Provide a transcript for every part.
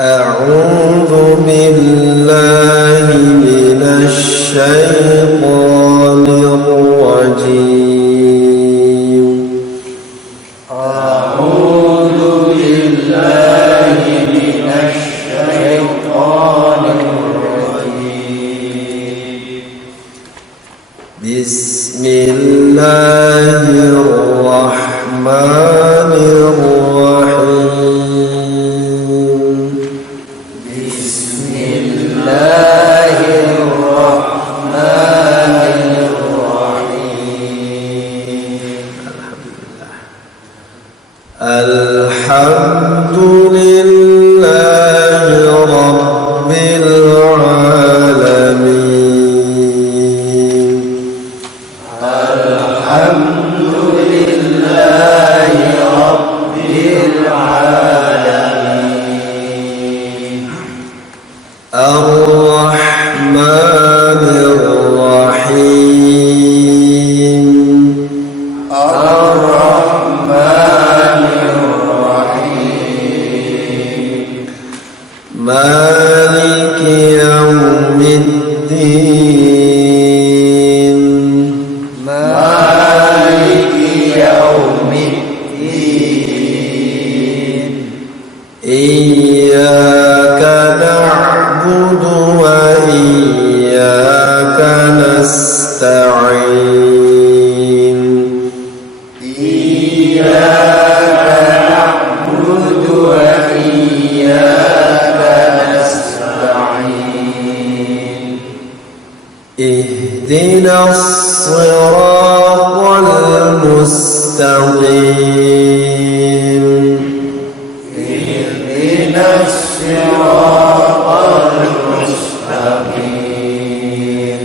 أعوذ بالله من الشيطان الرجيم أعوذ بالله من الشيطان الرجيم بسم الله الرحمن الرحيم بسم الله الرحمن الرحيم الحمد لله رب العالمين الحمد لله رب العالمين الرحمن الرحيم الرحمن الرحيم مالك يوم الدين مالك يوم الدين إياك نعبد وإياك نستعين إياك نعبد وإياك نستعين اهدنا الصراط المستقيم اهدنا الصراط المستقيم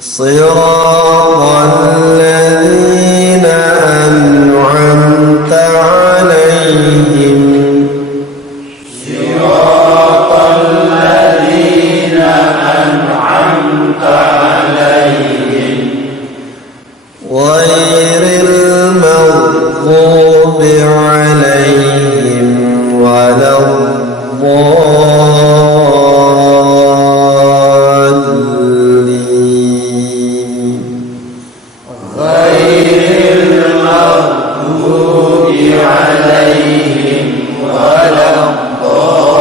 صراط الذين أنعمت عليهم صراط الذين أنعمت عليهم غير المغضوب عليهم ولا الضالين غير المغضوب عليهم ولا الضالين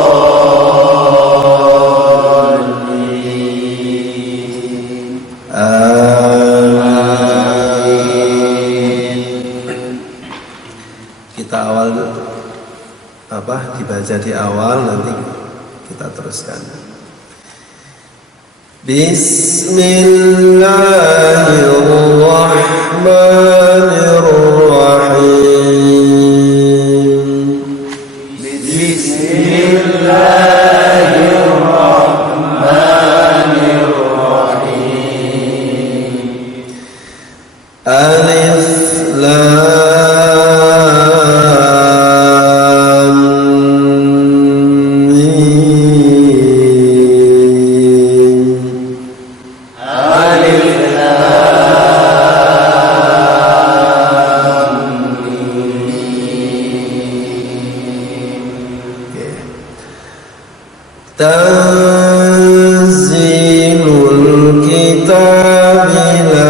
Amin. Kita awal dibaca di awal, nanti kita teruskan. Bismillahirrahmanirrahim. Bismillahirrahmanirrahim. Alif Lam Mim. Alif Lam Oke. Tanzilul kitab la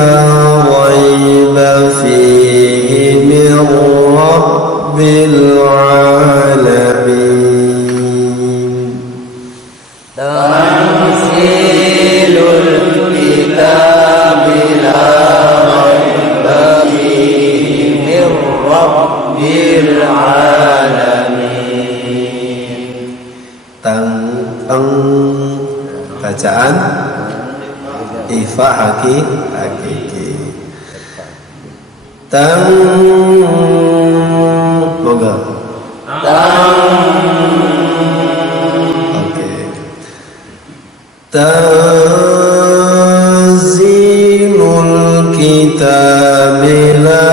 raiba fihi min rabbil alamin. Tanzilul kitab la raiba fihi min rabbil alamin. Bacaan ifa hakiki. Moga. Oke. Tanzilul kitab la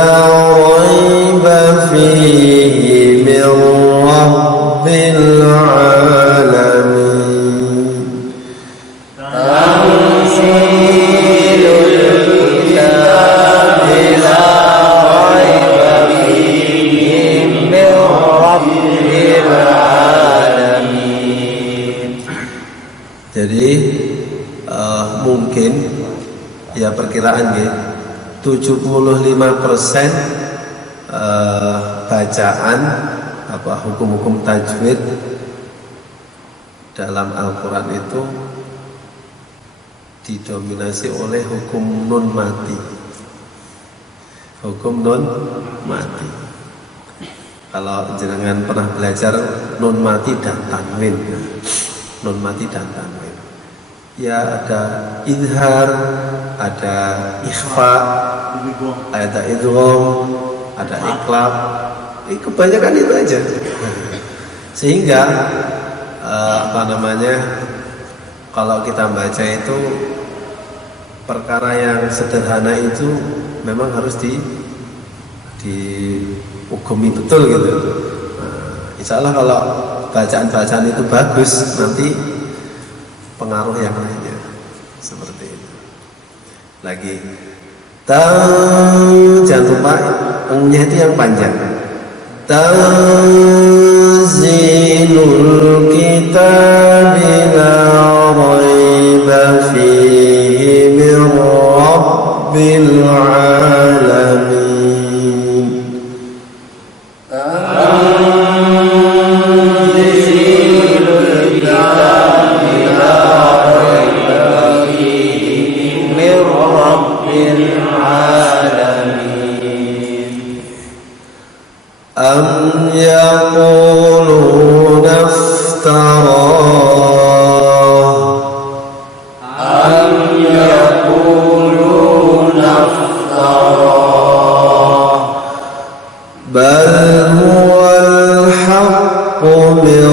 raiba fihi min rabbil alamin. Tanzilul kitab la raiba fihi min rabbil alamin. mungkin ya perkiraan ya 75% bacaan apa hukum-hukum tajwid dalam Al-Quran itu didominasi oleh hukum nun mati. Hukum nun mati. Kalau jenengan pernah belajar nun mati dan tanwin, nun mati dan tanwin, ya ada idhar, ada ikhfa, ada idgham, ada iqlab. Kebanyakan itu aja. Sehingga kalau kita baca itu perkara yang sederhana itu memang harus dihukumi betul gitu. Insya Allah kalau bacaan-bacaan itu bagus, nanti pengaruh yang lainnya seperti itu. Lagi jangan lupa nya itu yang panjang. Tanzilul kitabi la raiba fihi min rabbil alamin. Tanzilul kitabi la raiba fihi min rabbil alamin. Am yaquluna iftarah, am yaquluna iftarah, bal huwal haqqu min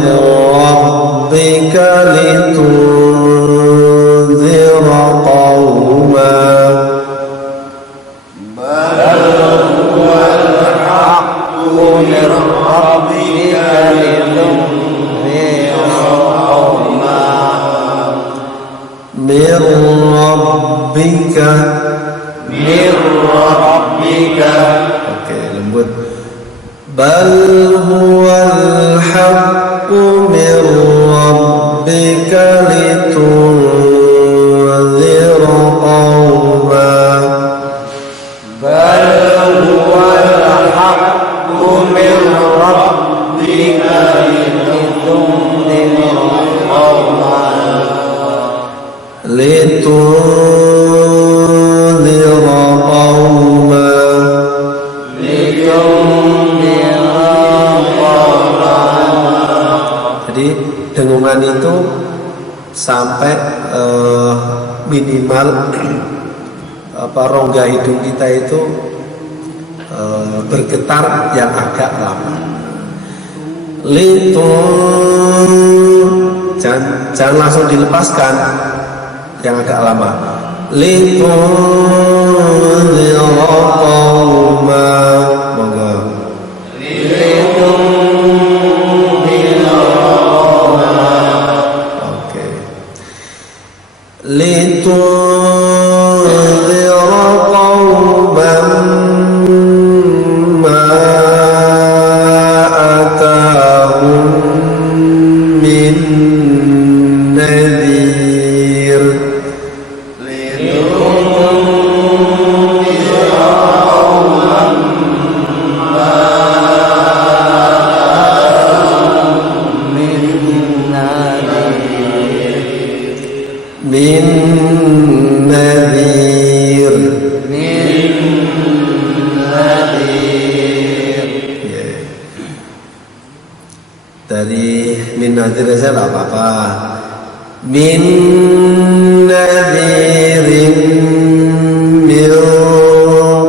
rabbika litunzira qauman, bal huwal من ربك لتنذر قوما من ربك oke lembut bal huwal haqqu min rabbika litunzira qauman bal huwal haqqu min rabbika litunzira qauman Jadi dengungan itu sampai minimal rongga hidung kita itu bergetar yang agak lama. Jangan langsung dilepaskan yang agak lama. Dari min nadhir saja tidak apa-apa. Min nadhirin min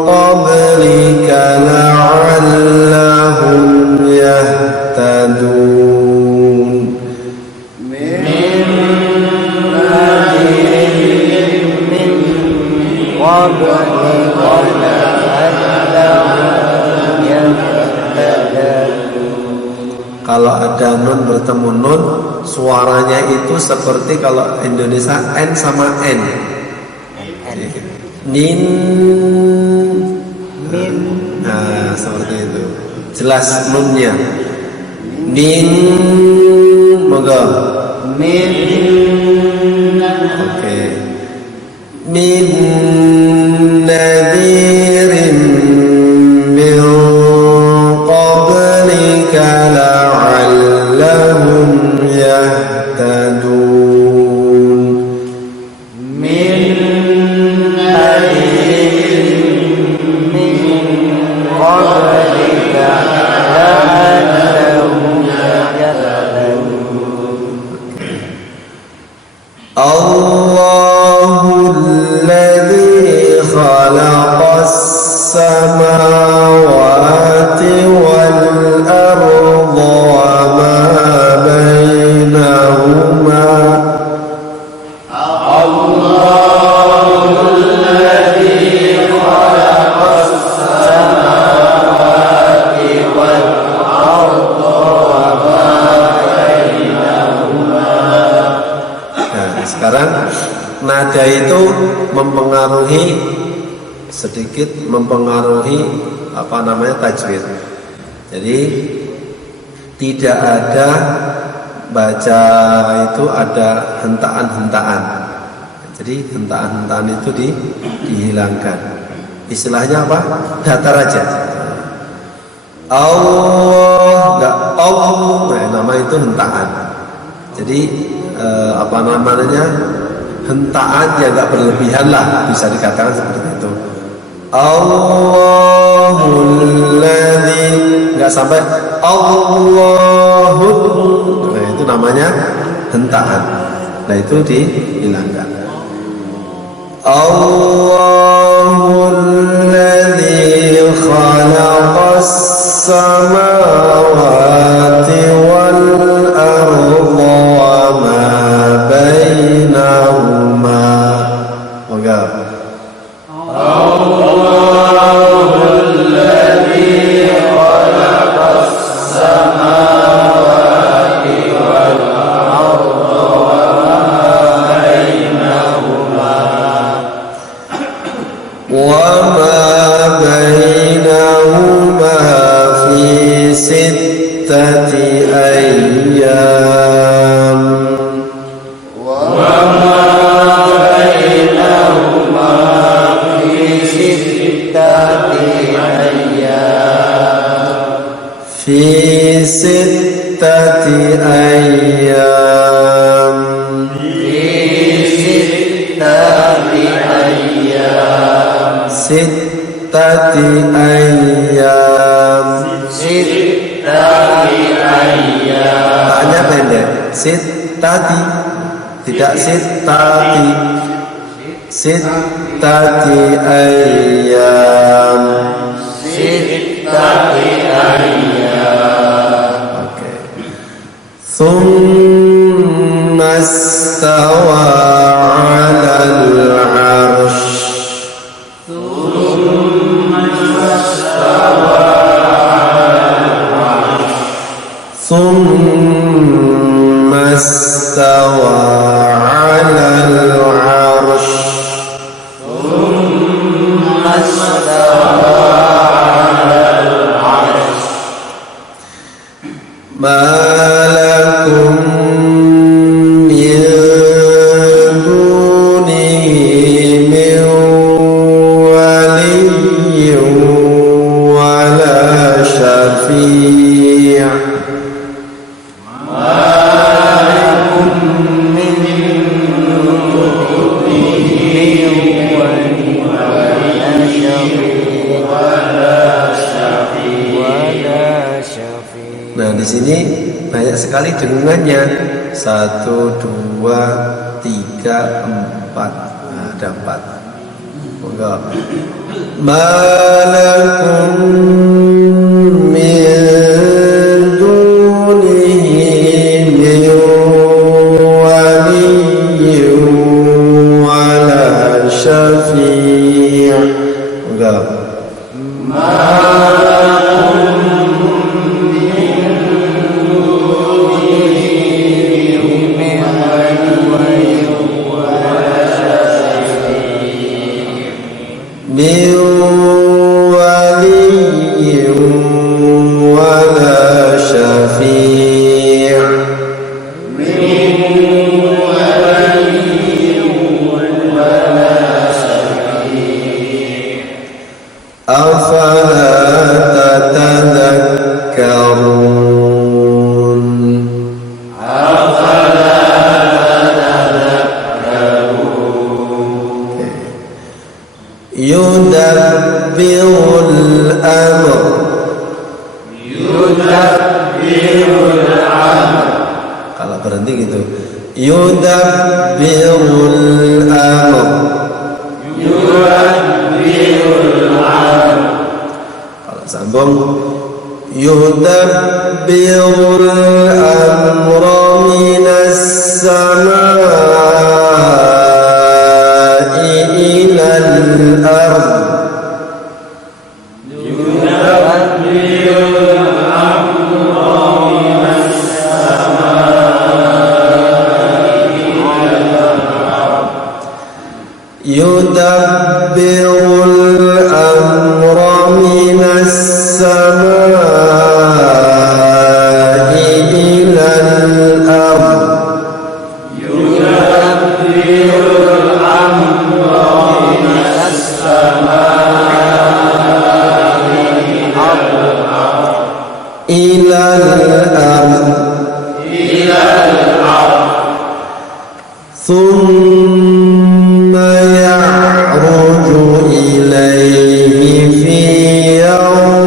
qablika la'allahum yahtadun. Min nadhirin min qablika la'allahum yahtadun. Kalau ada nun bertemu nun, suaranya itu seperti kalau Indonesia N sama N. Nin. Nah, seperti itu. Jelas nunnya. Nin. Moga. Min. Oke. min nadhirin min qablika la'allahum yahtadun. Min nadhirin min qablika la'allahum yahtadun. Allahul ladzi khalaqas samawati wal arda wa ma bainahuma. Allahul ladzi khalaqas samawati wal arda wa ma bainahuma. Nah, sekarang nada itu sedikit mempengaruhi tajwid. Jadi tidak ada baca itu ada hentaan-hentaan. Jadi hentaan-hentaan itu dihilangkan. Istilahnya apa? Datar aja. Allah enggak Allah. Nah, nama itu hentaan. Jadi hentaan yang enggak berlebihan lah, bisa dikatakan seperti itu. Allahul ladzi, enggak sampai Allahud. Nah, itu namanya hentaan. Nah, itu dihilangkan. Allahul ladzi khalaqas samawati wal arda wa ma bainahuma. Monggo. Allahul ladzi khalaqas samawati wal arda wa ma bainahuma. Wa ma bainahuma fi sittati ayyam. Wa ma bainahuma fi sittati ayyam. Fi sittati ayyam. Fi sittati ayyam. Sittati ayyam. Sittati ayyam. Tanya pendek. Sittati, tidak sittati. Sittati ayyam. Sittati ayyam. Oke. Thumma istawa 'alal 'arsy. ثم استوى على العرش. ثم استوى على العرش. ما لكم من دونه من ولي ولا شفيع. Nah, di sini banyak sekali dengungannya. 1, 2, 3, 4. Nah, ada 4. Monggo. Malakum min dunihi min waliyyin wala syafi'. Monggo. min waliyyin wala syafi'. Min waliyyin wala yudabbirul amr. Kalau berhenti gitu, yudabbirul amr. Kalau sambung, yudabbirul amra minas samai ilal ardh. Yudabbirul amra minas samai ilal ardh. Yudabbirul amra minas samai ilal ardh. Thumma ya'ruju ilayhi fi yawm.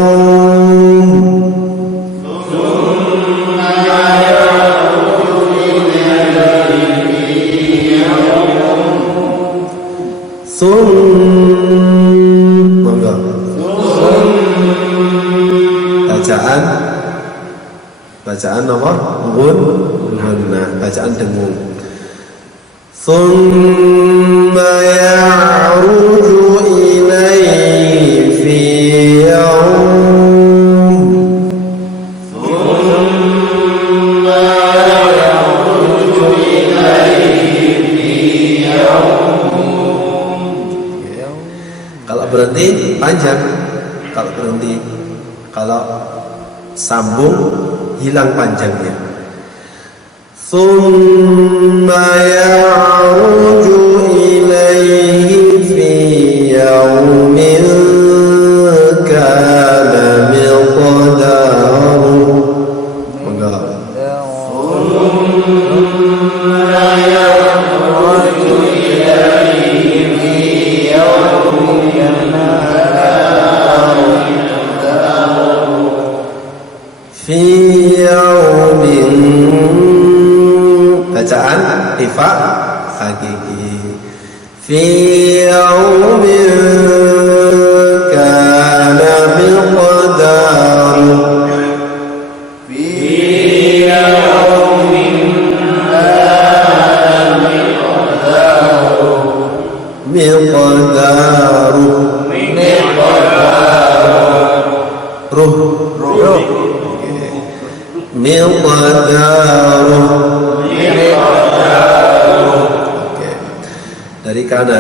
Bacaan apa? Gunna. Bacaan dengung. Thumma ya'ruju ilayhi fi yawm. Kalau berhenti panjang, kalau berhenti, kalau sambung hilang panjangnya. Thumma ya'ruju ilayhi fi yawmin kana miqdaruhu. Bacaan tifak hakiki. Fi yaumin kana miqdaruhu. Fi yaumin kana miqdaruhu. Miqdaruhu. Dari kana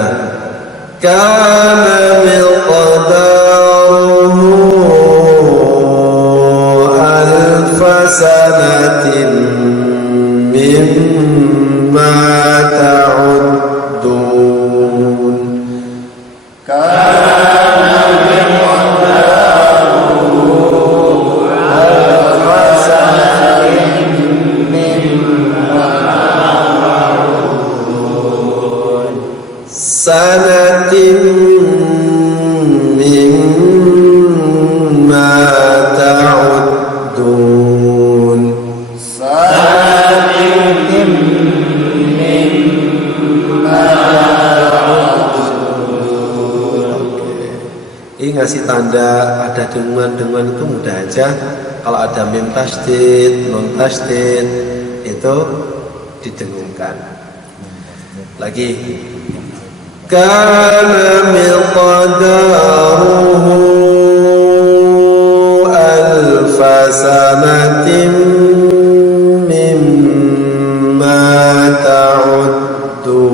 miqdaruhu alfa sanatin mimma ta'uddun. Sanatin mimma ta'uddun. Sanatin mimma ta'uddun. Ini ngasih tanda ada dengungan-dengungan itu mudah aja. Kalau ada mim tasydid, nun tasydid itu didengungkan. Lagi. Kana miqdaruhu alfa sanatin mimma ta'uddun.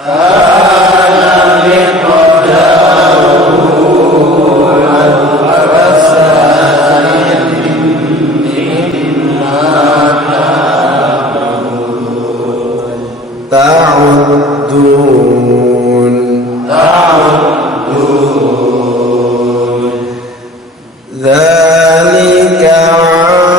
Kana miqdaruhu alfa sanatin mimma ta'uddun. Dzalika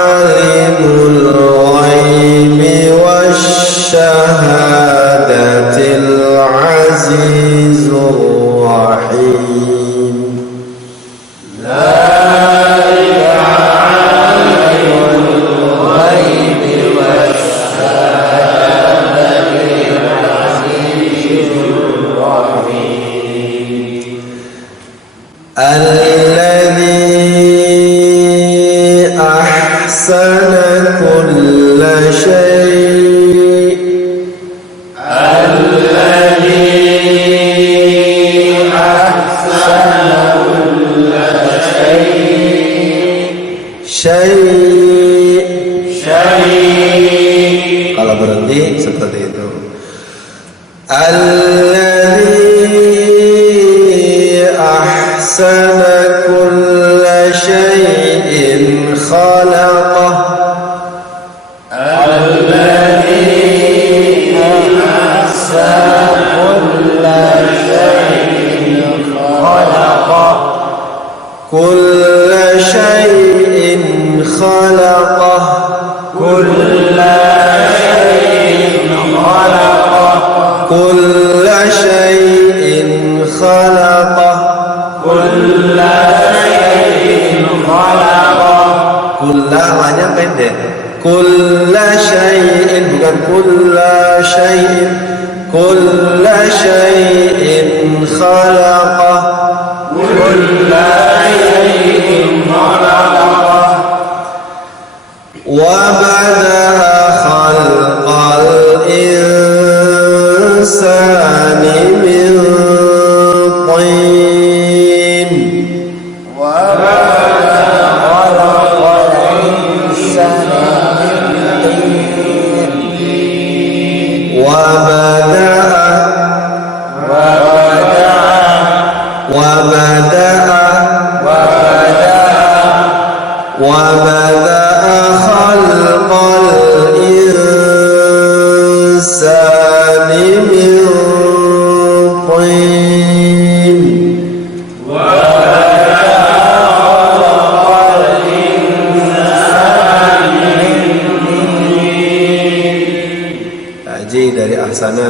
'alimul ghaibi wasyahadatil 'aziz الرحيم الذي أحسن كل شيء kalau berhenti seperti itu. Alladzi ahsana kulla syai'in khalaqah. Alladzi ahsana kulla syai'in khalaqah. Kulla syai'in khalaqah. Kulla syai'in khalaqah. Kulla syai'in khalaqah. Kulla syai'in khalaqah. Kulla hanya pendek. Kulla syai'in bukan kulla syai'in. Kulla syai'in khalaqah. Kulla syai'in khalaqah. Wa bada'a khalqal insani min tin. Wa bada'a khalqal insani min tin. Wa bada'a khalqal insani min tin. Haji dari ahsana,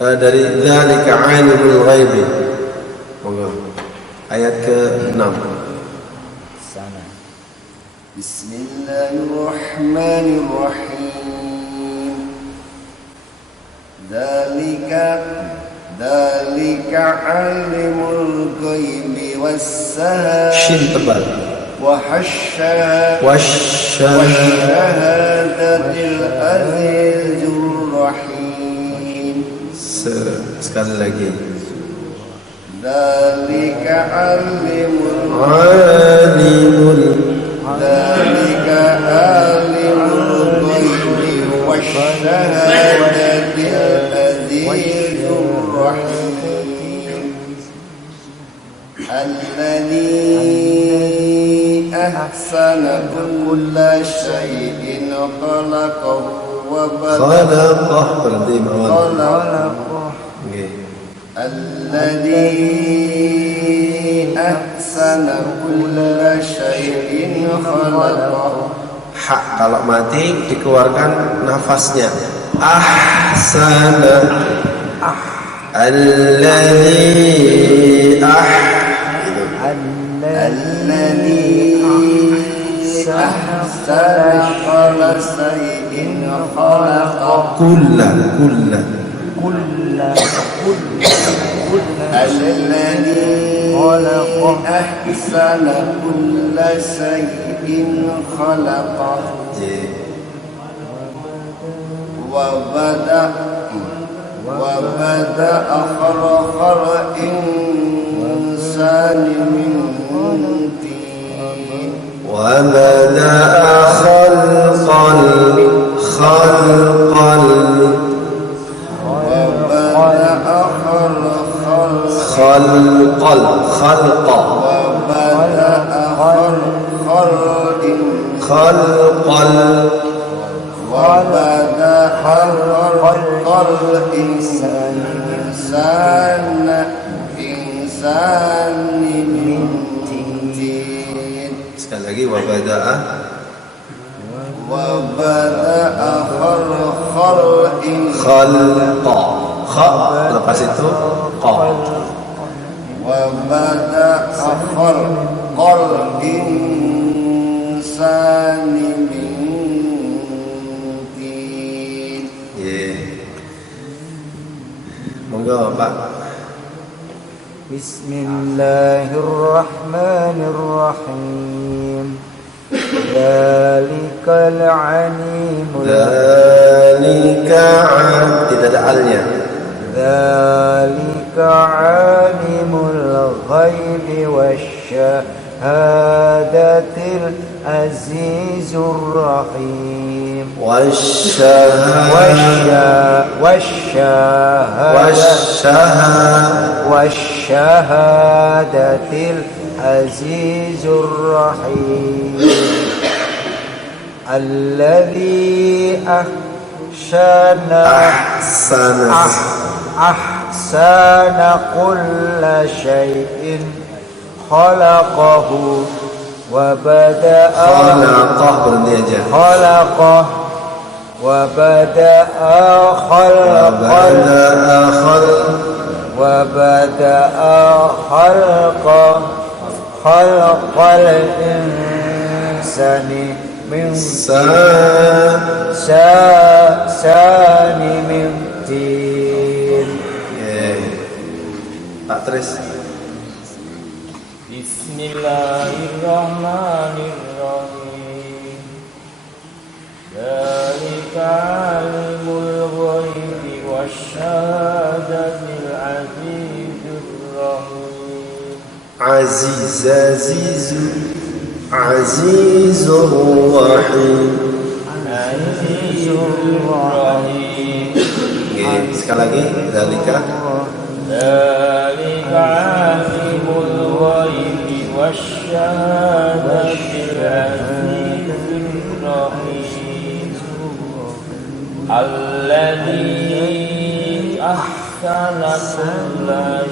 dari dzalika alimul ghaibi. Monggo ayat ke-6. Bismillahirrahmanirrahim. Dzalika alimul ghaibi was-shahadati. Shin tebal. Wasyahadatil azizur rahim. Sekali lagi. Dzalika alimul ghaibi wasyahadatil azizur rahim. Alladzi ahsana kulla syai'in khalaqahu wa khalaqah berarti mawon. Nggih. Alladzi ahsana kulla syai'in khalaqahu. Hak kalau mati dikeluarkan nafasnya. Ahsana. Alladzi Alladzi ahsana kulla syai'in khalaqahu. kulla الذي أحسن كل شيء خلقه وبدأ خلق الإنسان من طين. وبدأ خلق الإنسان من طين. sekali lagi وبدأ خلق kha, lepas itu qa. وبدأ خلق الإنسان من طين. Monggo Pak. Bismillahirrahmanirrahim. Dzalikal alimul tidak ada alnya. Dzalika alimul ghaibi wasyahadatil azizur rahim. Wasyahadatil azizur rahim. Alladzi ahsana kulla shay'in khalaqahu wa bada'a berhenti aja. wa bada'a khalqal insani min tin. Pak Tris. Bismillahirrahmanirrahim. Dzalika alimul ghaibi wasyahadatil azizur rahim. Azizur rahim. Sekali lagi, dzalika alimul ghaibi wasyahadatil azizur rahim. Alladzi ahsana kulla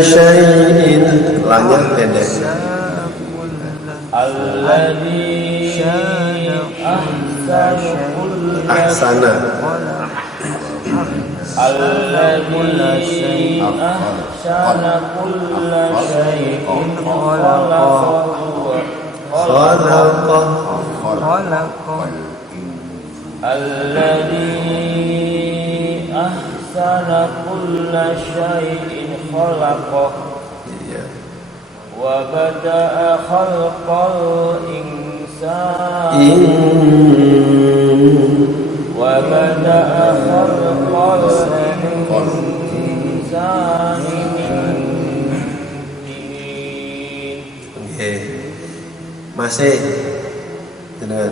shay'in lanjut pendek. Alladzi Ahsana Alladzi ahsana kulla shay'in khalaqa. Alladzi ahsana kulla shay'in khalaqa. Wa bada'a khalqal insani masih dengan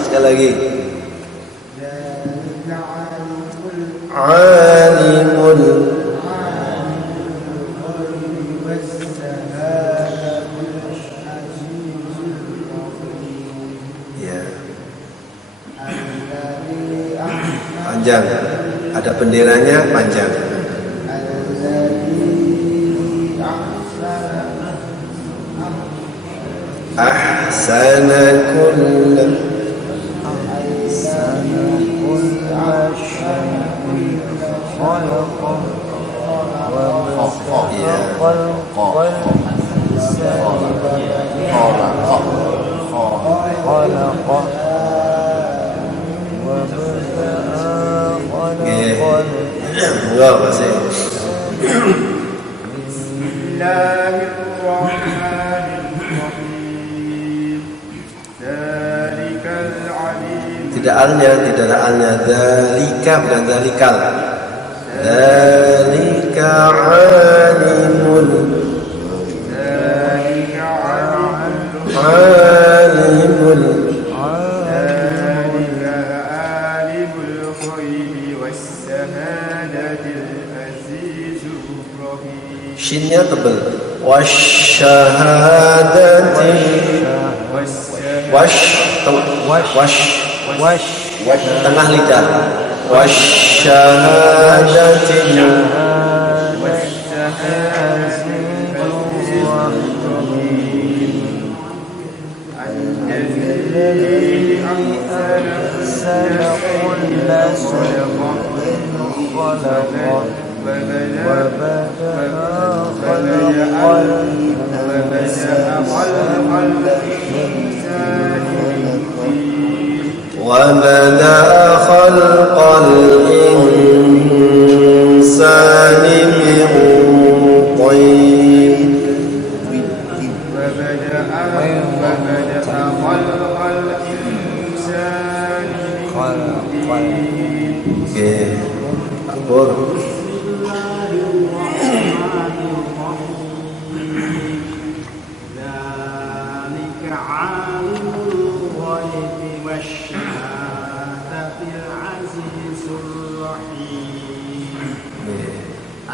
sekali lagi alimul ya panjang, ada benderanya panjang. Ahsana kulla enggak masih. Tidak alnya, tidak ada alnya. Dzalika bukan dzalikal. Dzalika alimul shinnya tebal. Wasyahadati wash tengah lidah. wasyahadatil وبدأ خلق الإنسان من طين Oke, Pur.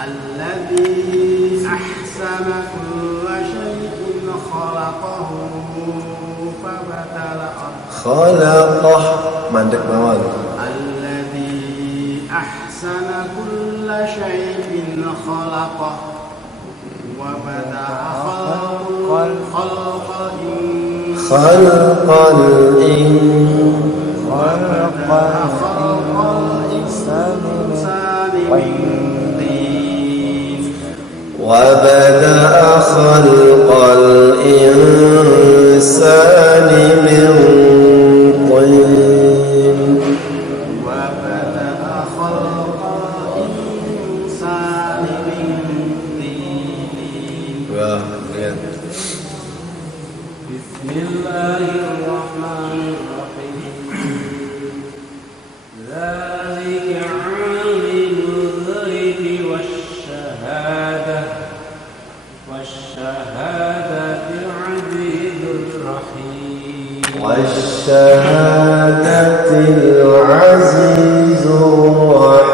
الذي أحسن كل شيء خلقه خلقه mandek mawal الذي أحسن كل شيء خلقه وبدأ خلق الإنسان وبدأ خلق الإنسان من طين بسم الله الرحمن الرحيم ذلك عالم الغيب والشهادة العزيز الرحيم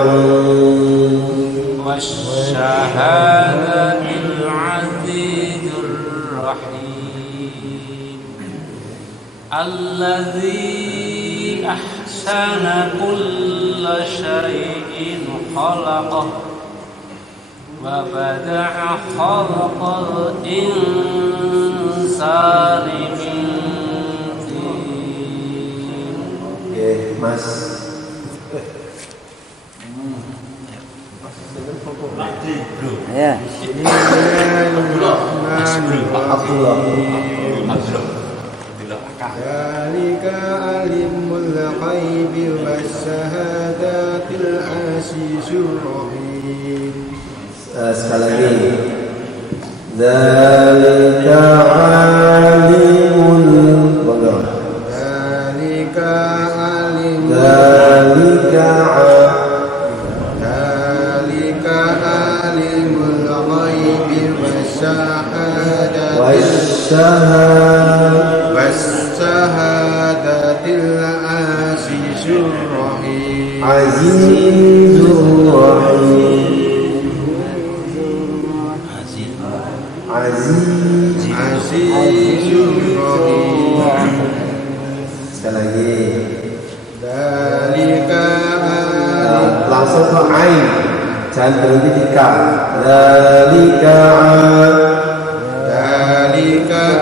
والشهادة العزيز الرحيم الذي أحسن كل شيء خلقه وبدأ خلق الإنسان من طين. Mas. Ya. Dzalika alimul ghaibi wasyahadatil azizur rahim. Sekali lagi. Dzalika alimul Dzalika alimul ghaibi wasyahadatil azizur rahim. Azizur rahim. Azizur rahim. Sekali lagi. Dzalika Langsung ke ain. Jangan berhenti di ka. Dzalika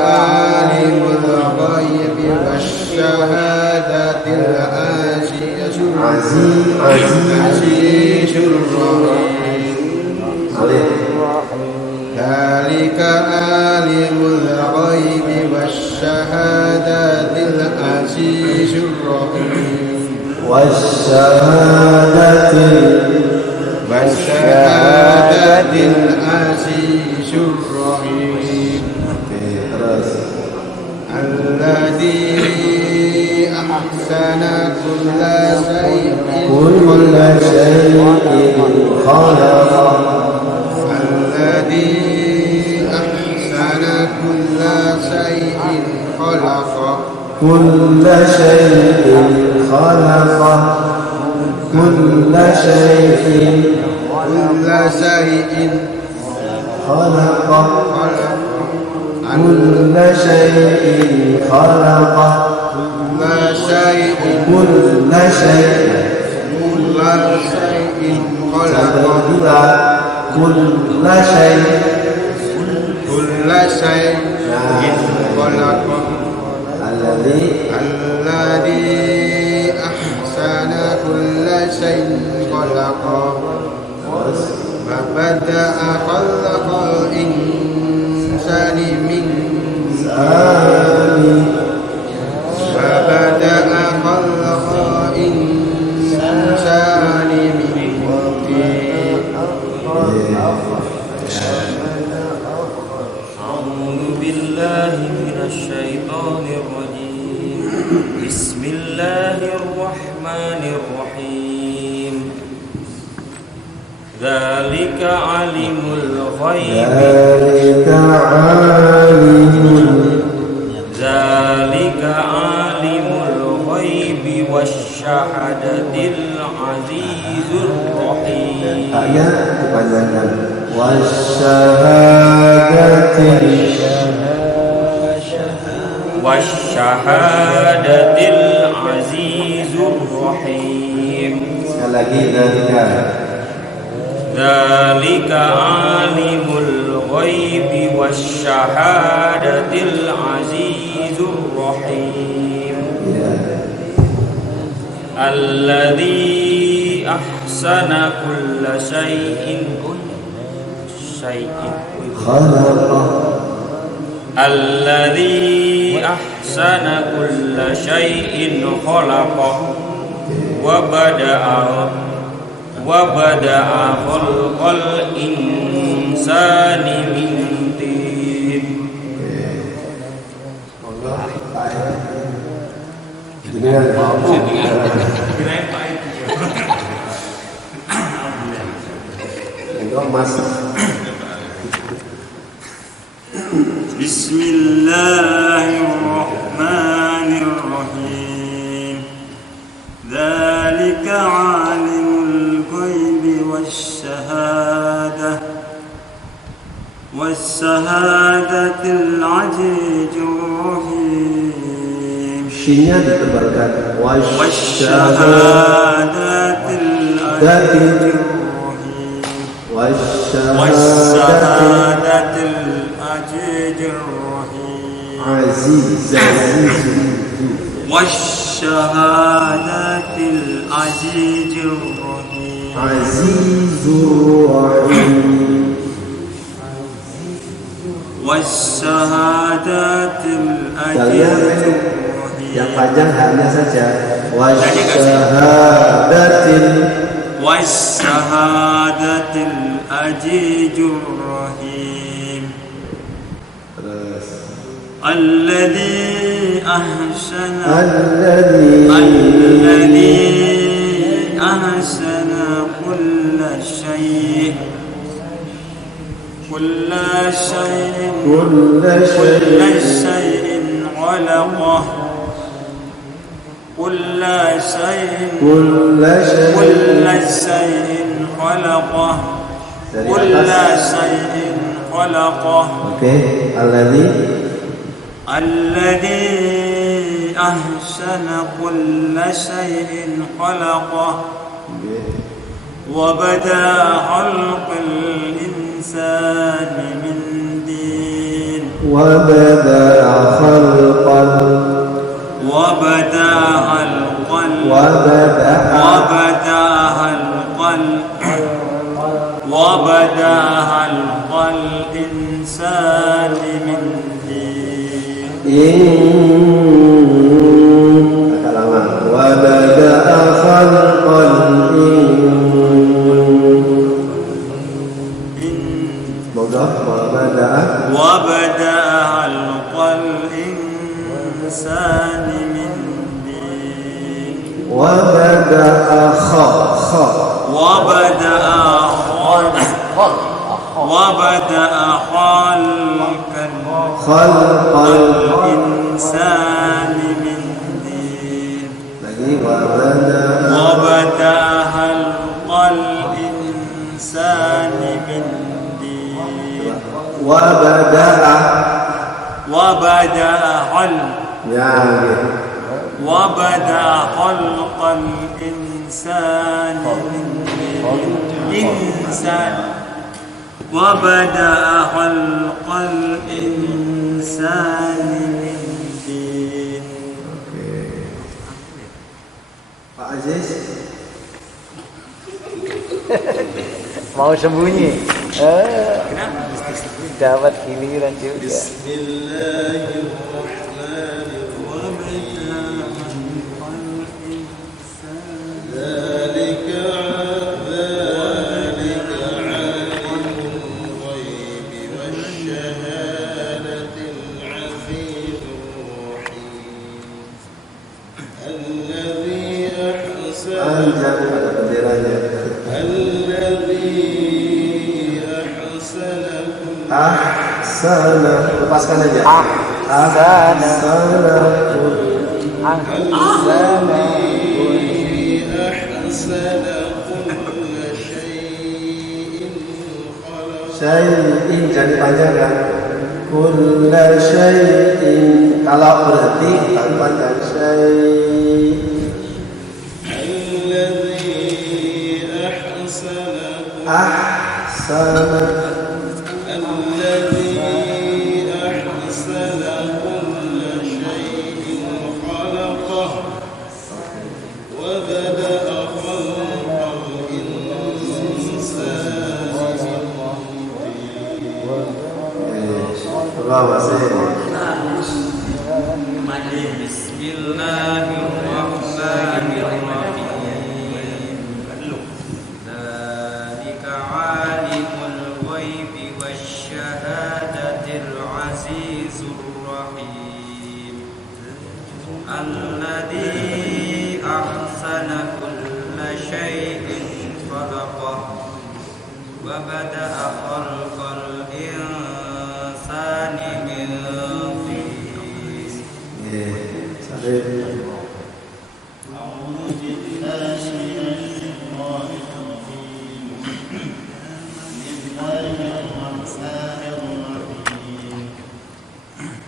alimul ghaibi wasyahadatil azizur rahim. Alif. Dzalika alimul ghaibi wasyahadatil azizur rahim. Wasyahadatil azizur rahim. Terus. Alladzi ahsana kulla shay'in khalaqah. Alladzi ahsana kulla shay'in khalaqa. كل شيء خلقه كل شيء خلقه كل شيء خلقه كل شيء syai'in sampai khalaqa bila kulla syai' kulla syai'in khalaqa alladzi alladzi ahsana kulla syai'in khalaqa wa bada'a khalaqal insani min وبدأ خلق الإنسان من طين أعوذ بالله من الشيطان الرجيم بسم الله الرحمن الرحيم ذلك علم الغيب ذلك عالم الغيب والشهادة العزيز الرحيم والشهادة العزيز الرحيم ذلك عالم الغيب والشهادة العزيز الرحيم الذي أحسن كل شيء خلقه الذي أحسن كل شيء خلقه وبدأ خلق الإنسان من طين بسم الله الرحمن الرحيم ذلك عالم الغيب والشهادة العزيز الرحيم shinnya ditebalkan والشهادة العزيز الرحيم والشهادة العزيز الرحيم والشهادة العزيز الرحيم والشهادة العزيز الرحيم yang panjang hanya saja والشهادة العزيز الرحيم الذي أحسن كل شيء خلقه كل شيء خلقه الذي أحسن كل شيء خلقه وبدأ خلق الإنسان من دين وبدأ خلق الإنسان من وبدأ خلق الإنسان من دين وبدأ خلق الإنسان من دين وبدأ خلق الإنسان من دين وبدأ خلق الإنسان insan wa bada'a khalqal insani min tin. Pak Aziz Mau sembunyi. Dapat giliran juga. Jangan ada benderanya. Ahsana, lepaskan aja. Ahsana. Syai'in jadi panjangkan. Kulla syai'in, kalau berarti panjang syai'. Ahsana Bismillahirrahmanirrahim.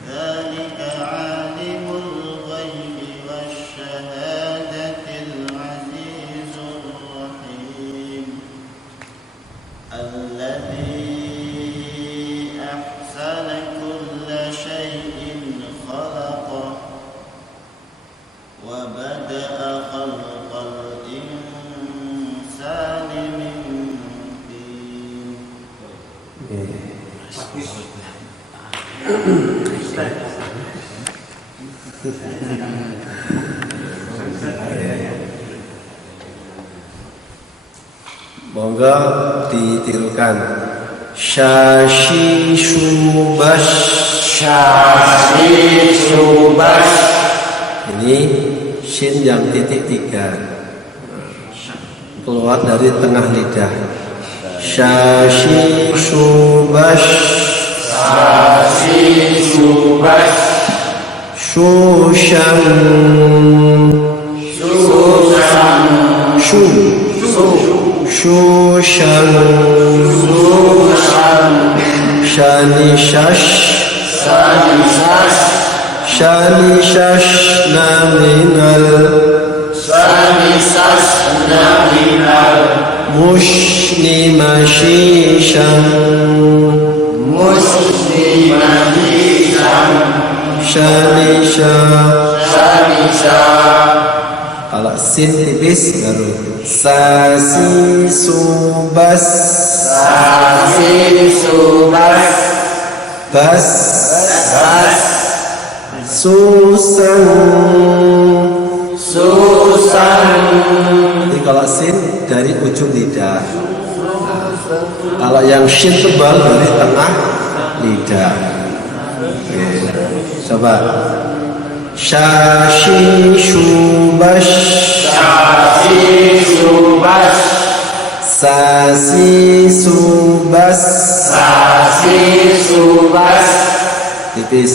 Dzalika 'alimul ghaibi wasyahadatil 'azizur rahim. Alladzi ahsana kulla syai'in khalaqah wa bada'a khalqal insani min tin. Monggo ditirukan. Syashi subas. Ini shin yang titik 3 keluar dari tengah lidah. Syashi subas. Shushan. Shushan. Shanishash. Shanishashna minal. Mushnimashishan. Shanisha. Kalau sin tipis baru sasi subas. Bas. Susan. Jadi kalau sin dari ujung lidah. Kalau yang shin tebal dari tengah lidah. Oke. Coba. Syashi subas. Sasi subas. Tipis.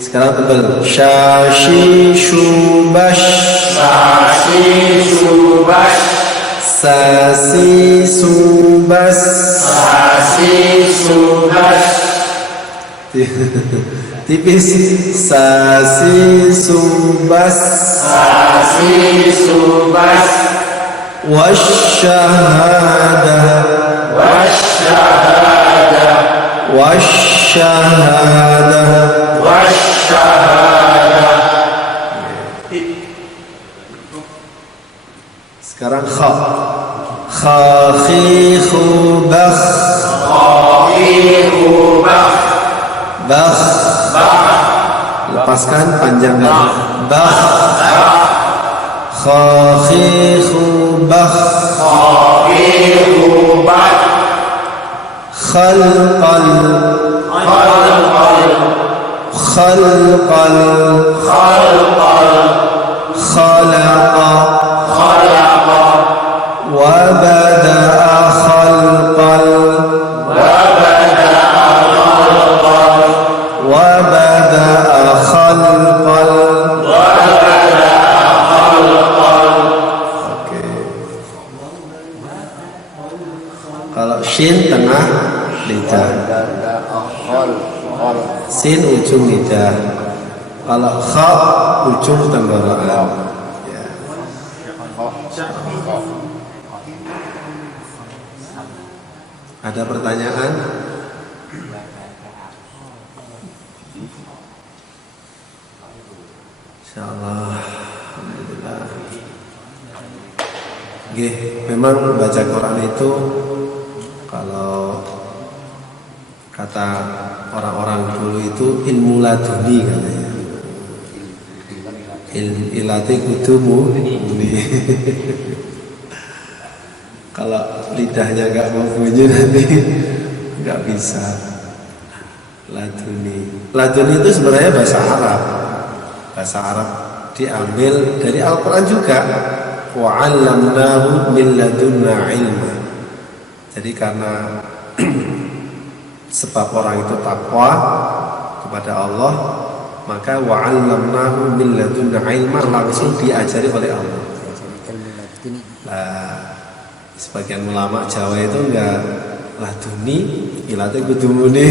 Sekarang tebal. Syashi subas. Sasi subas. Tipis. Sasi subas. wasyahada sekarang kha khakhihu bakh lepaskan panjangkan bakh khakhihu bakh khalqal khalaqa wa bada'a khalqal Oke. Kalau shin tengah lidah, sin ujung lidah, kalau kha ujung tenggorokan. Ya. Ada pertanyaan? Insyaallah, alhamdulillah. Nggih, memang baca Quran itu kalau kata orang-orang dulu itu ilmu laduni katanya. Ilati kudumu ini. Kalau lidahnya nggak mau bunyi nanti nggak bisa. Laduni itu sebenarnya bahasa Arab. Bahasa Arab diambil dari Al-Quran juga. Wa 'allamnahu min ladunna ilma. Jadi karena sebab orang itu takwa kepada Allah, maka wa 'allamnahu min ladunna ilma, langsung diajari oleh Allah. Nah, sebagian ulama Jawa itu enggak laduni, ilate kudumune.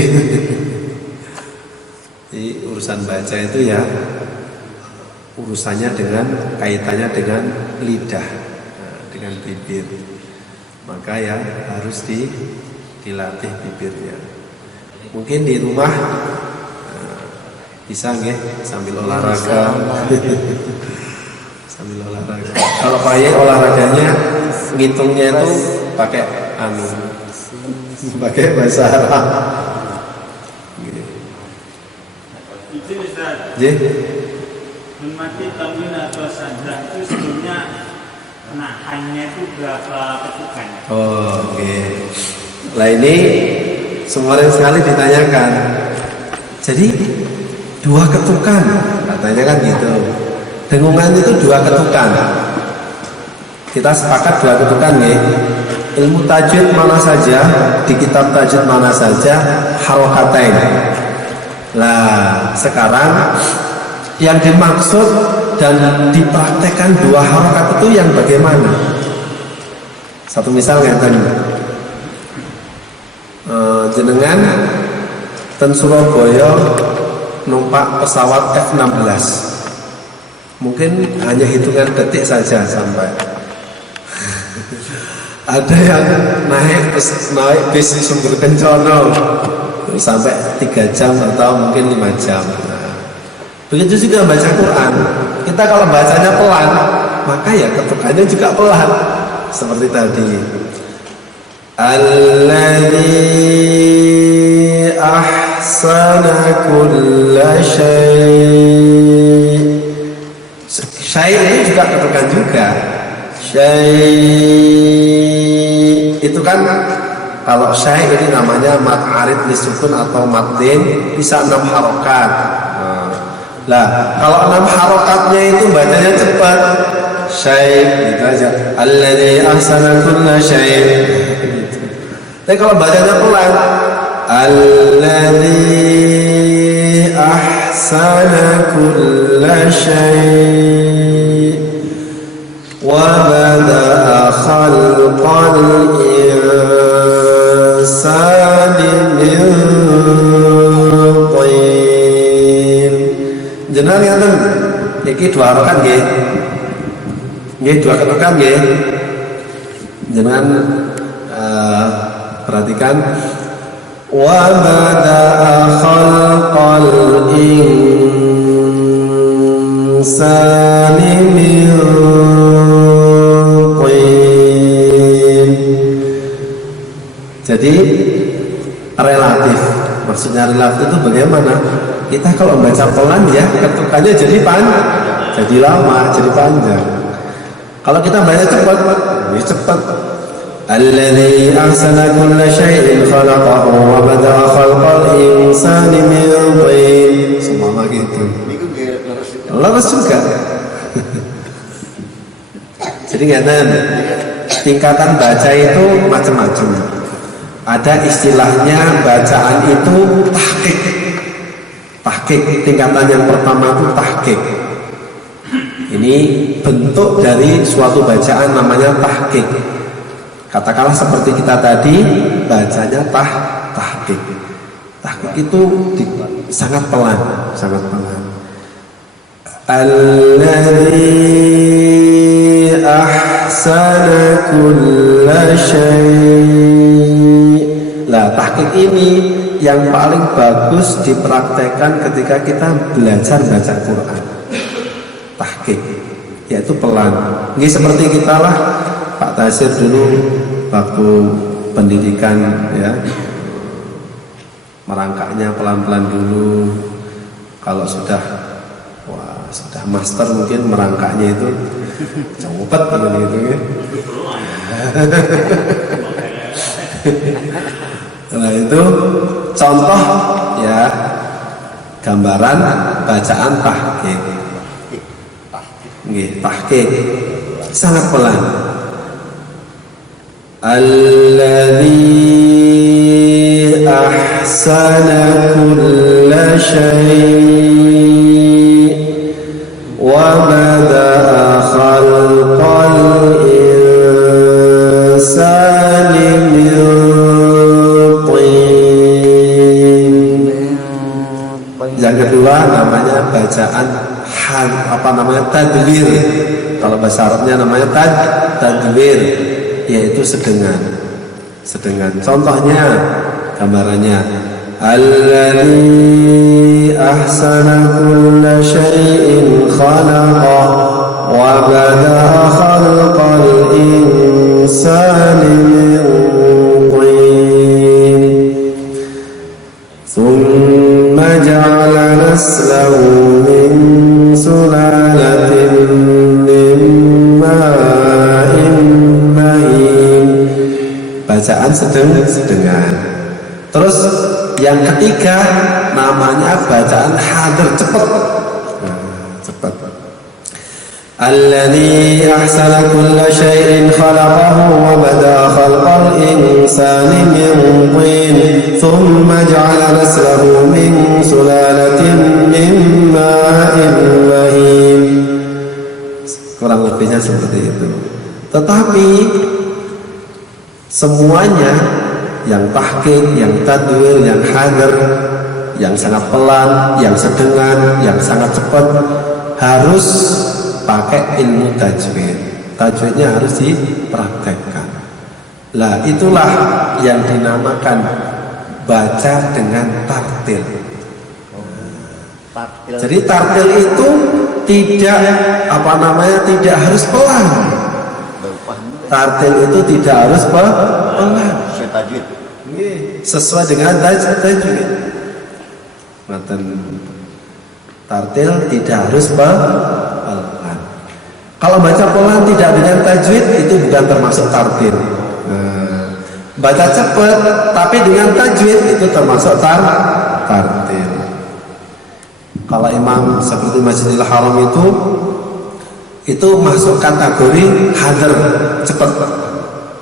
Jadi urusan baca itu ya urusannya dengan kaitannya dengan lidah, dengan bibir. Maka ya harus dilatih bibirnya. Mungkin di rumah bisa nggih sambil olahraga. Sambil olahraga. Kalau pakai olahraganya ngitungnya itu pakai pakai bahasa Arab. Itu Ustaz. Mati tamrin atau sajdah itu sebelumnya nahannya itu berapa ketukan? Oh, oke. Lah ini sering sekali ditanyakan. Jadi 2 ketukan katanya kan gitu. Dengungan itu 2 ketukan. Kita sepakat 2 ketukan nih. Ilmu tajwid mana saja, di kitab tajwid mana saja, harokatain. Lah sekarang yang dimaksud dan dipraktekkan 2 harokat itu yang bagaimana? Satu misal ngeten, jenengan ten Surabaya numpak pesawat F-16, mungkin hanya hitungan detik saja sampai. Ada yang naik bis Sumber Kencono sampai 3 jam atau mungkin 5 jam. Begitu juga baca Quran. Kita kalau bacanya pelan, maka ya ketukannya juga pelan. Seperti tadi. Alladzi ahsana kulla syai'. Syai' ini juga ketukan juga. Syai' itu kan kalau syai' ini namanya mad arid lisukun atau maddin, bisa 6 harokat. Lah, kalau 6 harokatnya itu bacanya cepat, syai' gitu aja. Alladzi ahsana kulla syai'. Gitu. Tapi kalau bacanya pelan, alladzi ahsana kulla syai' wa bada'a khalqal insani min jenengan ngaten iki 2 harokat nggih. Nggih 2 ketukan nggih. Jangan perhatikan wa bada'a khalqal insani min tin. Jadi relatif, maksudnya relatif itu bagaimana? Kita kalau baca pelan ya ketukannya jadi lama, jadi panjang. Kalau kita baca cepat, ya cepat. Alladzi ahsana kulla syai'in khalaqahu wa bada'a khalqal insani min tin. Semua gitu. Leres juga. Jadi ngeten, tingkatan baca itu macam-macam. Ada istilahnya bacaan itu tahqiq. Tahqiq, tingkatan yang pertama itu tahqiq. Ini bentuk dari suatu bacaan namanya tahqiq. Katakanlah seperti kita tadi bacanya tahqiq. Tahqiq itu sangat pelan, sangat pelan. Alladzi ahsana kulla syai'. Lah, tahqiq ini yang paling bagus dipraktekkan ketika kita belajar baca Quran. Tahqiq, yaitu pelan. Ini seperti kita lah, Pak Tasir dulu waktu pendidikan ya, merangkaknya pelan-pelan dulu. Kalau sudah master mungkin merangkaknya itu cepet gitu ya. Nah itu contoh ya gambaran bacaan tahqiq. Nggih, tahqiq sangat pelan. Alladzi ahsana kulla syai' wa bada'a khalqal insani min tin. Yang kedua namanya bacaan tadwir. Kalau bahasa Arabnya namanya tadwir, yaitu sedengan. Contohnya, gambarannya alladzi ahsana kulla syai'in khalaqa wa bada'a khalqal insani min tin thumma ja'ala naslahu min sulalatin min ma'in mahin. Bacaan sedengan. Terus yang ketiga namanya bacaan hadir, cepat. Alladzi ahsana kulla syai'in khalaqahu wa bada'a khalqal insani min tin thumma ja'ala naslahu min sulalatin min ma'in mahin. Kurang lebihnya seperti itu. Tetapi semuanya, yang tahqiq, yang tadwir, yang hadir, yang sangat pelan, yang sedengan, yang sangat cepat, harus pakai ilmu tajwid. Tajwidnya harus dipraktekkan. Lah itulah yang dinamakan baca dengan tartil. Jadi tartil itu tidak tidak harus pelan. Tartil itu tidak harus pelan. Sesuai dengan tajwid. Tartil tidak harus pelan. Kalau baca pelan tidak dengan tajwid itu bukan termasuk tartil. Baca cepat tapi dengan tajwid itu termasuk tartil. Kalau imam seperti Masjidil Haram itu masuk kategori hadir, cepat.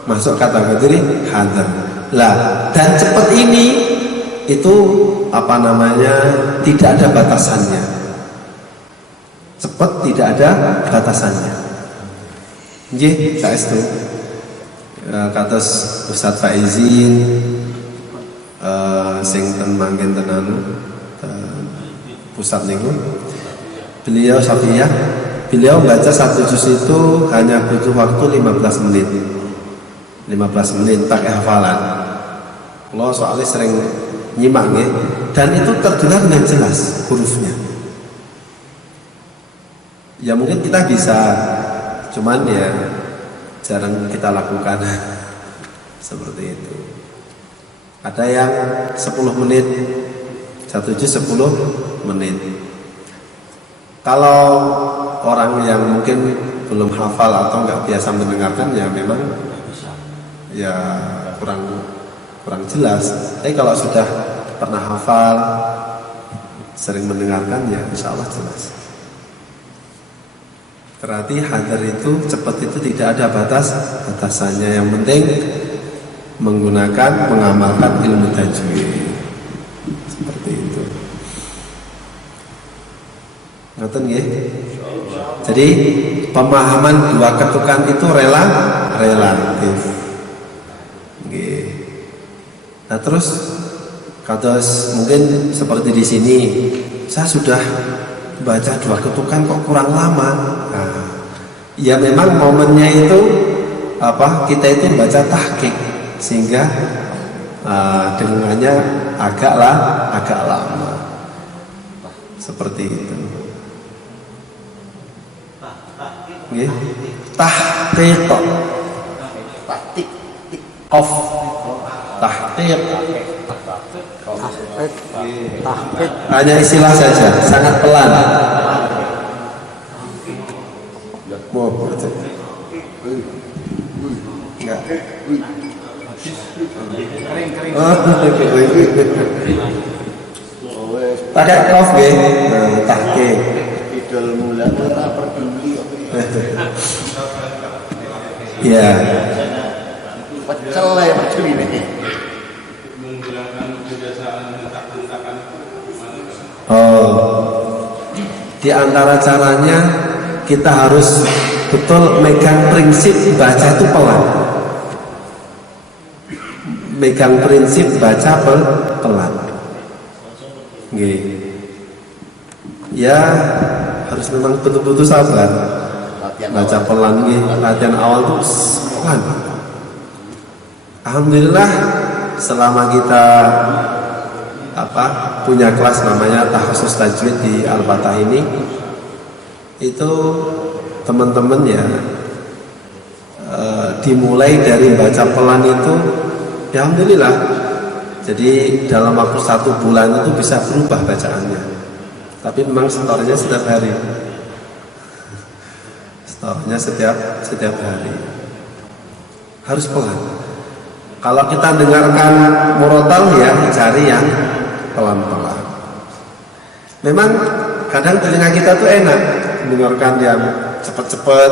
Masuk kategori hadir. Lah, dan cepat ini itu tidak ada batasannya. Cepat tidak ada batasannya. Nggih, saestu. Kados Ustaz Faizin sing ten manggen tenan pusat niku. Beliau Safiyah, beliau baca satu juz itu hanya butuh waktu 15 menit. 15 menit pakai hafalan. Kalau soalnya sering nyimak ya, dan itu terdengar dengan jelas hurufnya. Ya mungkin kita bisa, cuman ya jarang kita lakukan seperti itu. Ada yang 10 menit, satu juz 10 menit. Kalau orang yang mungkin belum hafal atau nggak biasa mendengarkan, ya memang ya kurang jelas. Tapi kalau sudah pernah hafal, sering mendengarkan, ya insya Allah jelas. Berarti hadar itu, cepat itu tidak ada batasannya. Yang penting mengamalkan ilmu tajwid. Seperti itu. Ngerti nggih? Jadi pemahaman dua ketukan itu relatif. Nggih. Nah terus kados mungkin seperti di sini, saya sudah baca dua ketukan kok kurang lama. Nah, ya memang momennya itu kita itu baca tahqiq sehingga dengannya agak lama. Seperti itu. Nggih. Tahqiq. Qaf. Tahqiq. Hanya istilah saja, sangat pelan. Mau enggak. Pakai qaf nggih. Tahqiq. Idul mula ora peduli kok. Ya. Pecel ya pecel ini. Di antara caranya kita harus betul megang prinsip baca itu pelan. Megang prinsip baca pelan. Nggih. Ya harus memang betul-betul sabar. Baca pelan nggih. Latihan awal tuh pelan. Alhamdulillah selama kita punya kelas namanya Tahassus Tajwid di Al-Fatah ini, itu teman-teman ya dimulai dari baca pelan itu, ya alhamdulillah. Jadi dalam waktu 1 bulan itu bisa berubah bacaannya. Tapi memang setornya setiap hari. Setornya setiap hari. Harus pelan. Kalau kita dengarkan murotal ya cari yang pelan-pelan. Memang kadang telinga kita tuh enak mendengarkan yang cepat-cepat.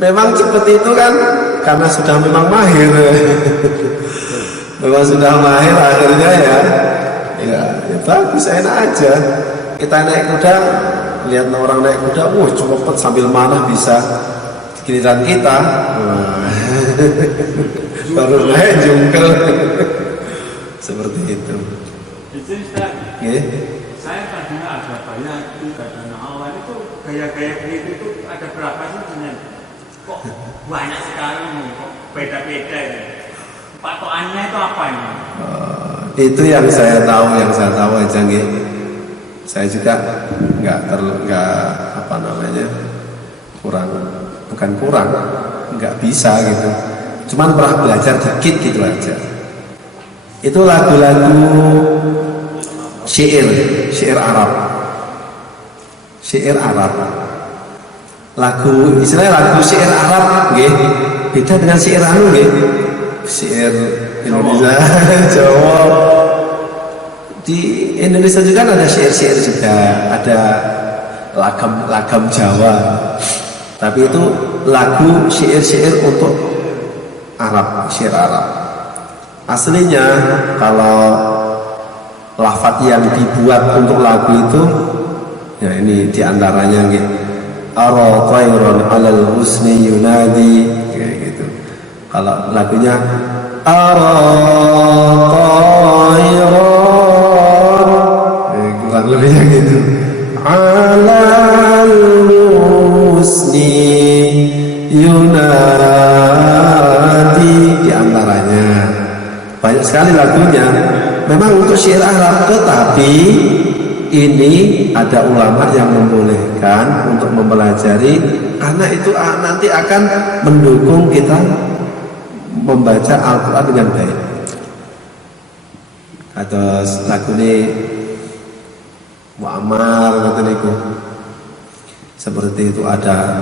Memang cepat itu kan karena sudah memang mahir. Memang sudah mahir akhirnya ya bagus, enak aja. Kita naik kuda, lihat orang naik kuda, cepet sambil manah bisa. Giliran kita baru naik jungkel. Seperti itu. Yeah. Saya tadinya ada banyak dan awal itu gaya-gaya begitu itu ada berapa sih sebenarnya? Kok banyak sekali kok beda-beda ya? Patokannya itu apa ini? Itu yang saya tahu aja nggih. Saya juga nggak bisa gitu. Cuman pernah belajar dikit gitu aja. Itu lagu-lagu syair Arab. Istilahnya lagu syair Arab nggih. Beda dengan syair nggih. Syair Indonesia, Jawa. Di Indonesia juga ada syair-syair juga, ada lagam Jawa. Tapi itu lagu syair untuk Arab, syair Arab. Aslinya kalau lafaz yang dibuat untuk lagu itu, ya ini diantaranya gitu. Ara tayran 'alal husni yunadi, kayak gitu. Kalau lagunya ara tayran, kurang lebihnya gitu. 'Alal husni yunadi. sekali lagunya. Memang untuk syair Arab, tetapi ini ada ulama yang membolehkan untuk mempelajari karena itu nanti akan mendukung kita membaca Al-Quran dengan baik. Atau lagu ini Muammar ngoten niku. Seperti itu ada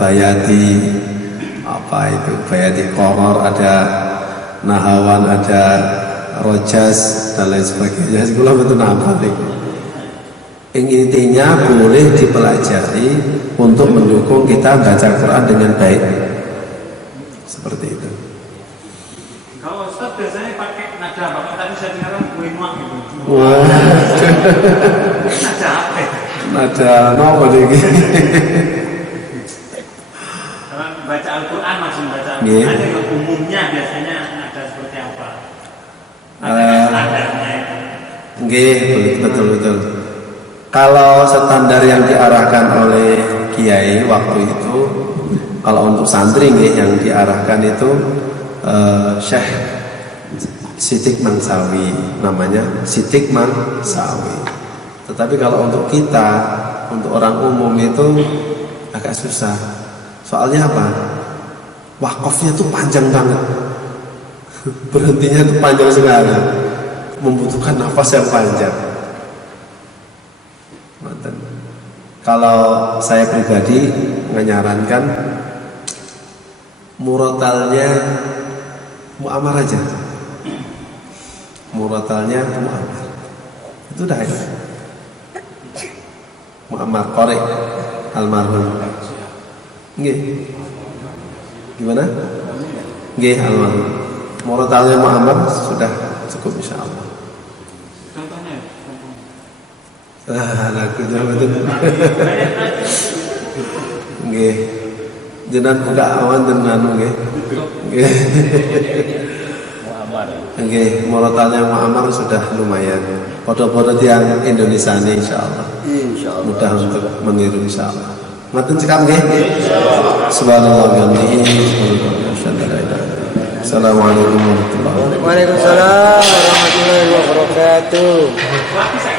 Bayati, apa itu Bayati Qoror, ada Nahawan, ada Rojas dan lain sebagainya. Sekolah betul apa nih? Intinya boleh dipelajari untuk mendukung kita baca Quran dengan baik. Seperti itu. Kalau Ustaz biasanya pakai nada apa? Tadi saya dengar gue muak gitu. Wah, Nada apa? nada nopo iki? Kalau baca Al-Quran masih baca Al-Quran Nggih. yang umumnya biasanya nada seperti apa? Standarnya itu. Nggih, betul. Kalau standar yang diarahkan oleh kiai waktu itu, kalau untuk santri nggih yang diarahkan itu Syekh Sidik Mangsawi, namanya Sidik Mangsawi. Tetapi kalau untuk kita, untuk orang umum itu agak susah. Soalnya apa? Wakafnya tuh panjang banget. Berhentinya tuh panjang sekali. Membutuhkan nafas yang panjang. Kalau saya pribadi menyarankan murotalnya Muammar aja. Murotalnya Muammar. Itu dah ya. Muammar Qorek almarhum. Nggih. Gimana? Nggih, almarhum. Murotalnya Muammar sudah cukup insyaallah. Contohnya. Lagunya betul. Nggih. Jenengan buka awan dan anu nggih. Nggih. Nggih, murotalnya Muammar sudah lumayan. Foto-foto yang Indonesia ini insyaallah. Insyaallah. Mudah untuk meniru insyaallah. Ngoten cekap nggih. Subhanallah wa bihamdihi. Assalamualaikum warahmatullahi wabarakatuh. Waalaikumsalam warahmatullahi wabarakatuh. Waktu saya